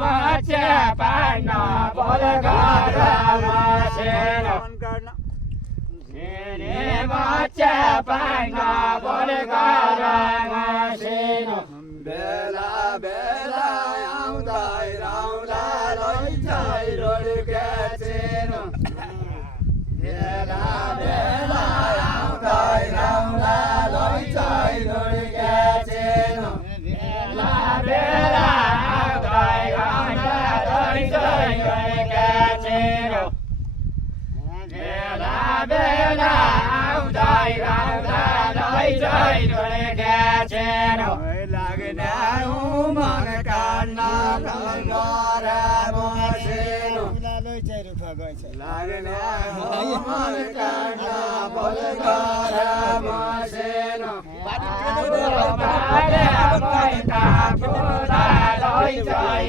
मच्या पान बोल घर मसेनो मच्या पान बोल घर मसेनो बेला बेला आउँदै राउला लैजाइ रोड्केछेनो बेला बेला आउँदै राउला लैजाइ रोड्केछेनो बेला बेला आउँदै राउला लैजाइ रोड्केछेनो बेला बेला आउँदै राउला लैजाइ रोड्केछेनो लाग्ने मन काट्न घर बसेनो लाग्ने मन काट्न बोल घर बसेनो आगो बारे मैता पोला लैजाइ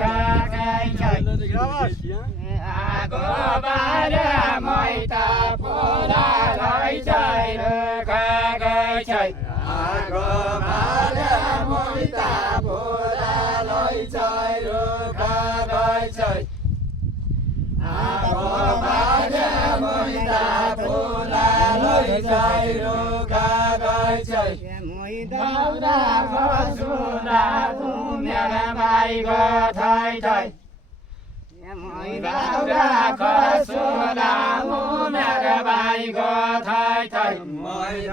गएकै छै आगो बारे मैता पोला लैजाइ गएकै छै आगो बारे मैता पोला लैजाइ गएकै छै दाउरा खसुरा घुमेर भाइको थै थै दाउरा खसुरा घुमेर भाइको थै थै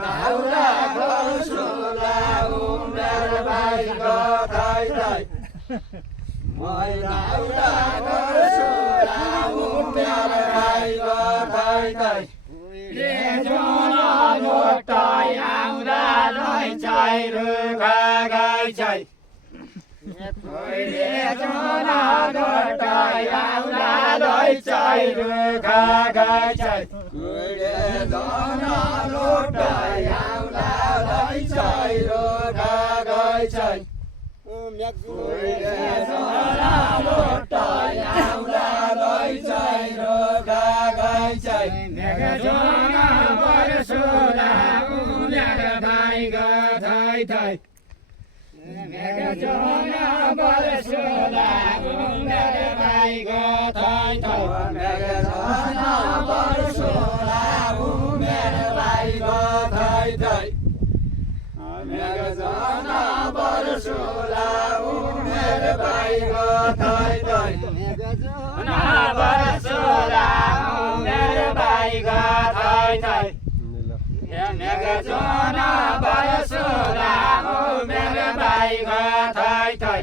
दाउरा खसुरा घुमेर भाइको थै थै दाउरा खसुरा घुमेर भाइको थै थै जुन लोटाइ आउँदा लैजाइ गएकै छै जुन लोटाइ आउँदा लैजाइ गएकै छै जन लोटाइ आउँदा लैजाइ गएकै छै जन लोटाइ आउँदा लैजाइ गएकै छै जुन बरसोला उमेर भाइको थै थै जुन बरसोला उमेर भाइको थै थै जन बरसोला उमेर भाइको थै थै जन बरसोला उमेर भाइको थै थै जुन बरसोला उमेर भाइको थै थै जुन बरसोला उमेर भाइको थै थै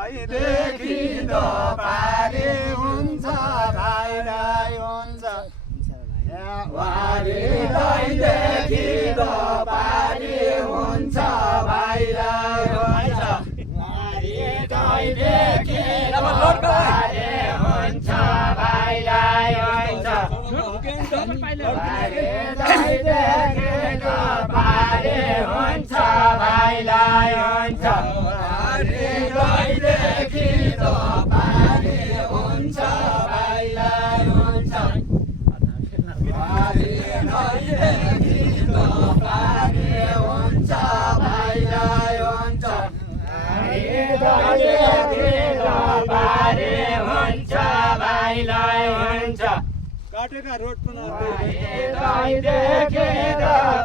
वारिदैदेखि पारी हुन्छ भाइलाई हुन्छ वारिदैदेखि पारी हुन्छ भाइलाई हुन्छ वारिदैदेखि पारी हुन्छ भाइलाई हुन्छ वारिदैदेखि पारी हुन्छ भाइलाई हुन्छ वारिदैदेखि पारी हुन्छ भाइलाई हुन्छ वारिदैदेखि पारी हुन्छ भाइलाई हुन्छ वारिदैदेखि पारी हुन्छ भाइलाई हुन्छ काटेका रोड वारिदैदेखि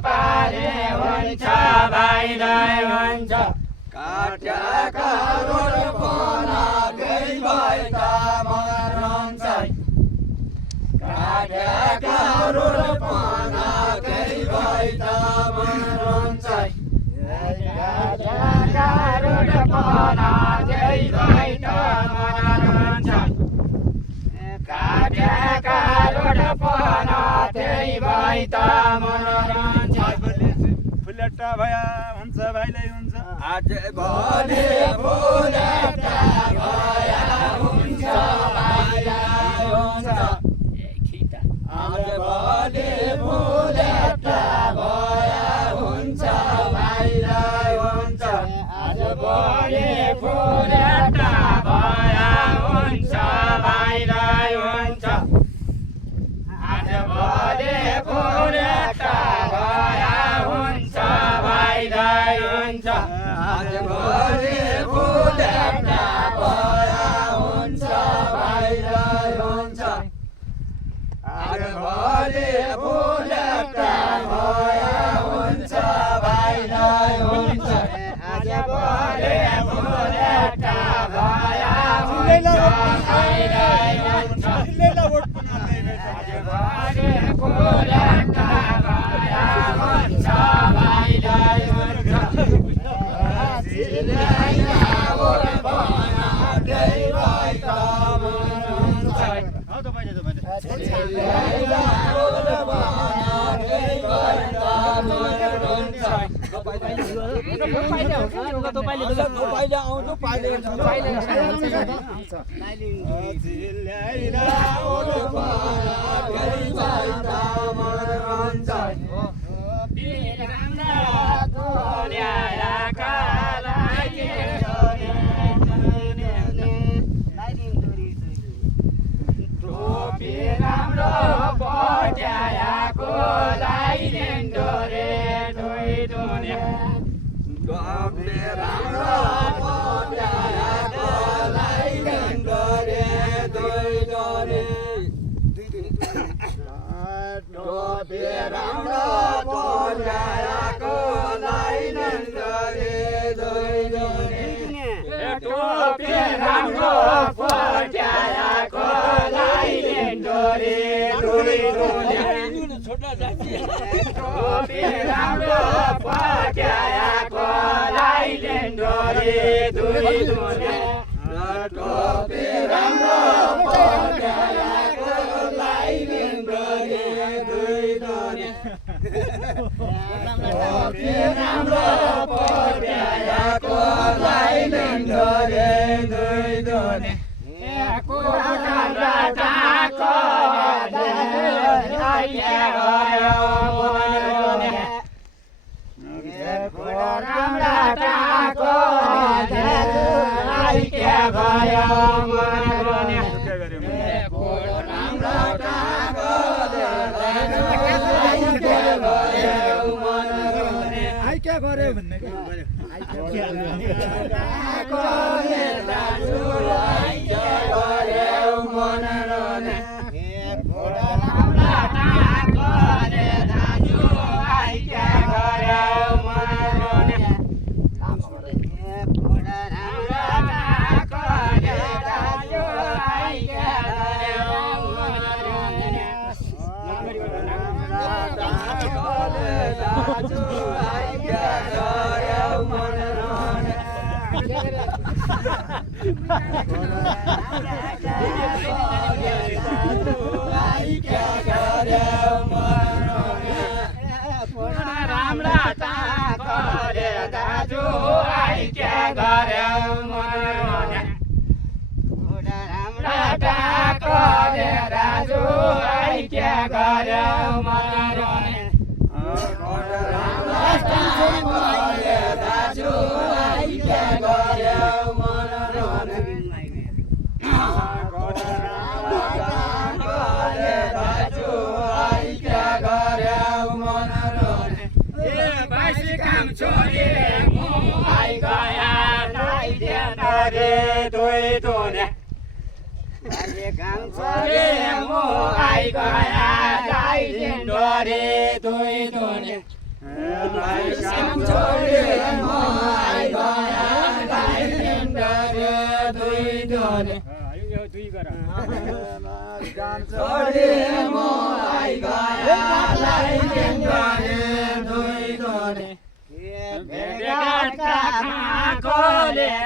पारी हुन्छ भाइलाई हुन्छ काटेका रोड केही भए त मरन्छ काटेका रोड केही भए त मरन्छ काटेका रोड केही भए त मरन्छ काटेका रोड त्यही भए त मरन्छ फुलेटा भया हुन्छ भाइलाई हुन्छ आज भोलि फुलेटा भया हुन्छ भाइलाई हुन्छ आज भोलि फुलेटा भया हुन्छ भाइलाई हुन्छ आज भोलि फुलेटा भया हुन्छ भाइलाई हुन्छ आज भोलि फुलेटा भया हुन्छ भाइलाई हुन्छ आज भोलि फुलेटा आज भोलि फुलेटा भया हुन्छ भाइलाई हुन्छ आज भोलि फुलेटा भया हुन्छ भाइलाई हुन्छ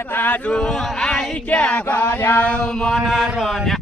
दाजु आई क्या गर्यो मन रोने